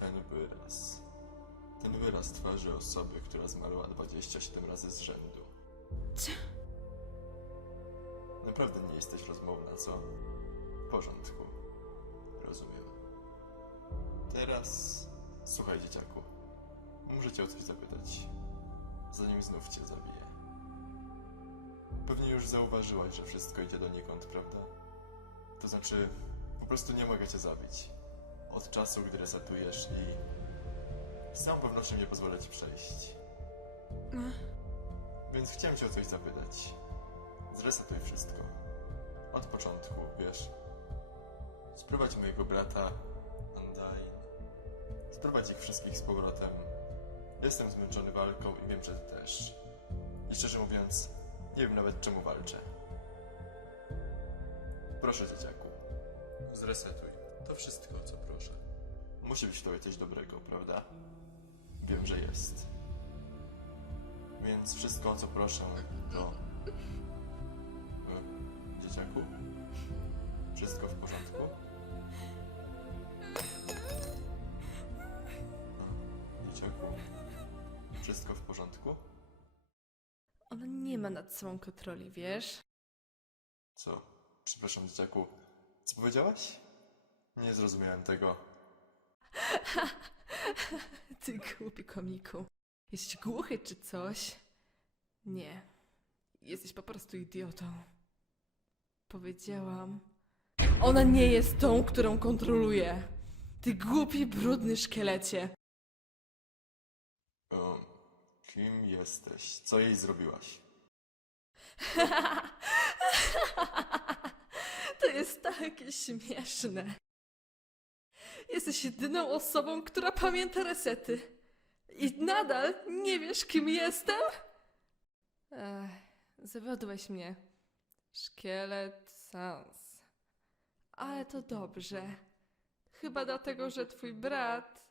Ten wyraz. Ten wyraz twarzy osoby, która zmarła 27 razy z rzędu. Co? Naprawdę nie jesteś rozmowna, co? W porządku. Rozumiem. Teraz... Słuchaj, dzieciaku. Muszę cię o coś zapytać. Zanim znów cię zabiję. Pewnie już zauważyłaś, że wszystko idzie donikąd, prawda? To znaczy, po prostu nie mogę cię zabić. Od czasu, gdy resetujesz i... Z całą pewnością nie pozwolę ci przejść. Więc chciałem cię o coś zapytać. Zresetuj wszystko. Od początku, wiesz. Sprowadź mojego brata, Undyne. Sprowadź ich wszystkich z powrotem. Jestem zmęczony walką i wiem, że ty też. I szczerze mówiąc, nie wiem nawet czemu walczę. Proszę, dzieciaku. Zresetuj. To wszystko, o co proszę. Musi być w tobie coś dobrego, prawda? Wiem, że jest. Więc wszystko, o co proszę, to... E, Dzieciaku? Wszystko w porządku? E, Dzieciaku? Wszystko w porządku? Ona nie ma nad sobą kontroli, wiesz? Co? Przepraszam, dzieciaku. Co powiedziałaś? Nie zrozumiałem tego. Ty głupi komiku. Jesteś głuchy czy coś? Nie. Jesteś po prostu idiotą. Powiedziałam. Ona nie jest tą, którą kontroluje. Ty głupi, brudny szkielecie. E, kim jesteś? Co jej zrobiłaś? To jest takie śmieszne. Jesteś jedyną osobą, która pamięta resety. I nadal nie wiesz, kim jestem? Ech, zawiodłeś mnie. Szkielet Sans. Ale to dobrze. Chyba dlatego, że twój brat.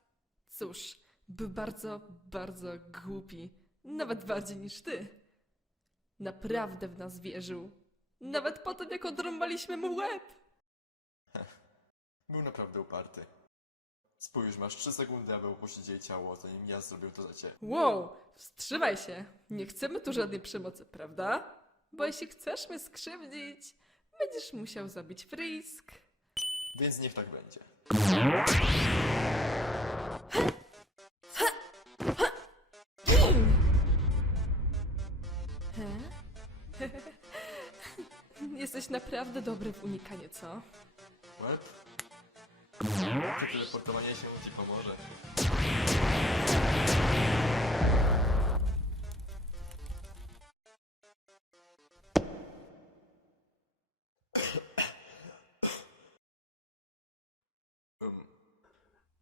Cóż, był bardzo, bardzo głupi. Nawet bardziej niż ty. Naprawdę w nas wierzył. Nawet po tym, jak odrąbaliśmy mu łeb. Był naprawdę uparty. Spójrz, masz 3 sekundy, aby opuścić jej ciało, zanim ja zrobię to za ciebie. Wow, wstrzymaj się. Nie chcemy tu żadnej przemocy, prawda? Bo jeśli chcesz mnie skrzywdzić, będziesz musiał zabić Frisk. Więc niech tak będzie. Jesteś naprawdę dobry w unikanie, co? Łeb? To teleportowanie się ci pomoże.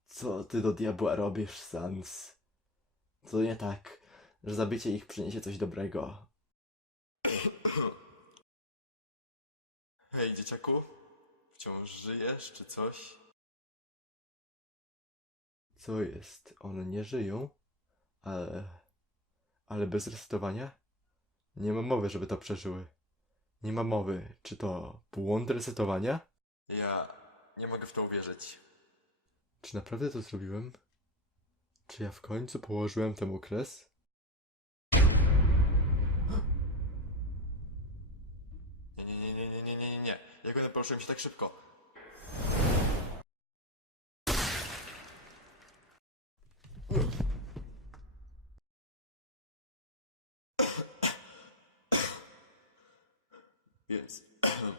Co ty do diabła robisz, Sans? Co nie tak, że zabicie ich przyniesie coś dobrego? Hej, dzieciaku? Wciąż żyjesz, czy coś? Co jest? One nie żyją? Ale... Ale bez resetowania? Nie ma mowy, żeby to przeżyły. Nie ma mowy. Czy to błąd resetowania? Ja nie mogę w to uwierzyć. Czy naprawdę to zrobiłem? Czy ja w końcu położyłem temu kres? Nie, nie, nie, nie, nie, nie, nie, nie. Ja go naproszyłem się tak szybko. Więc...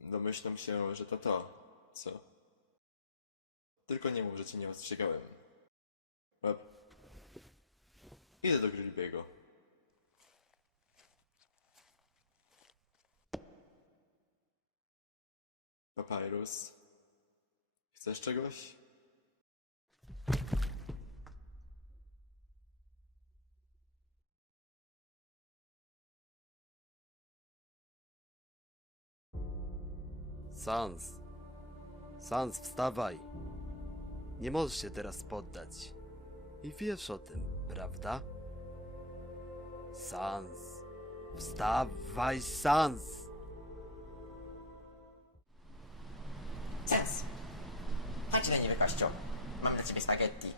Domyślam się, że to to, co? Tylko nie mów, że cię nie ostrzegałem. Łeb. Idę do Grilibiego. Papyrus. Chcesz czegoś? Sans. Sans, wstawaj. Nie możesz się teraz poddać. I wiesz o tym, prawda? Sans. Wstawaj, Sans. Sans. Chodź leniwy kościół. Mam dla ciebie spaghetti.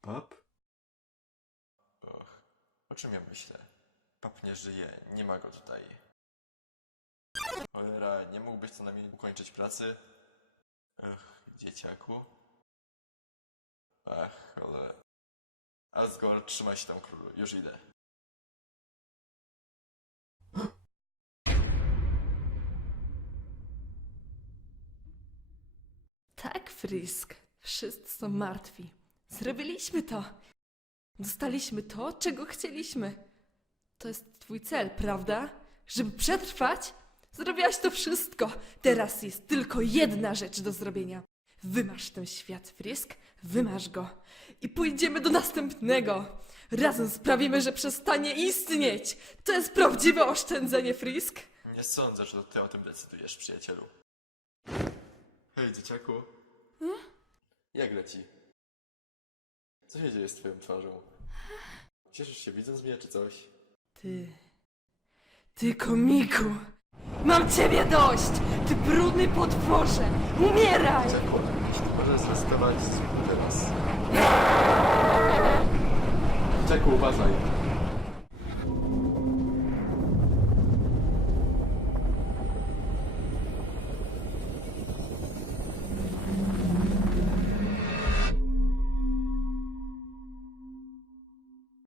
Pap? Och, o czym ja myślę? Pap nie żyje, nie ma go tutaj. Cholera, nie mógłbyś co najmniej ukończyć pracy? Ech, dzieciaku. Ach, cholera. Asgore, trzymaj się tam królu, już idę. Tak, Frisk. Wszyscy są martwi. Zrobiliśmy to. Dostaliśmy to, czego chcieliśmy. To jest twój cel, prawda? Żeby przetrwać? Zrobiłaś to wszystko. Teraz jest tylko jedna rzecz do zrobienia. Wymasz ten świat, Frisk. Wymasz go. I pójdziemy do następnego. Razem sprawimy, że przestanie istnieć. To jest prawdziwe oszczędzenie, Frisk. Nie sądzę, że to ty o tym decydujesz, przyjacielu. Hej, dzieciaku. Jak leci? Co się dzieje z twoją twarzą? Cieszysz się widząc mnie, czy coś? Ty. Ty komiku! Mam ciebie dość! Ty brudny potworze! Umieraj! Dzieciaku, jeśli możesz zrestować, zróbmy teraz. Dzieciaku, uważaj.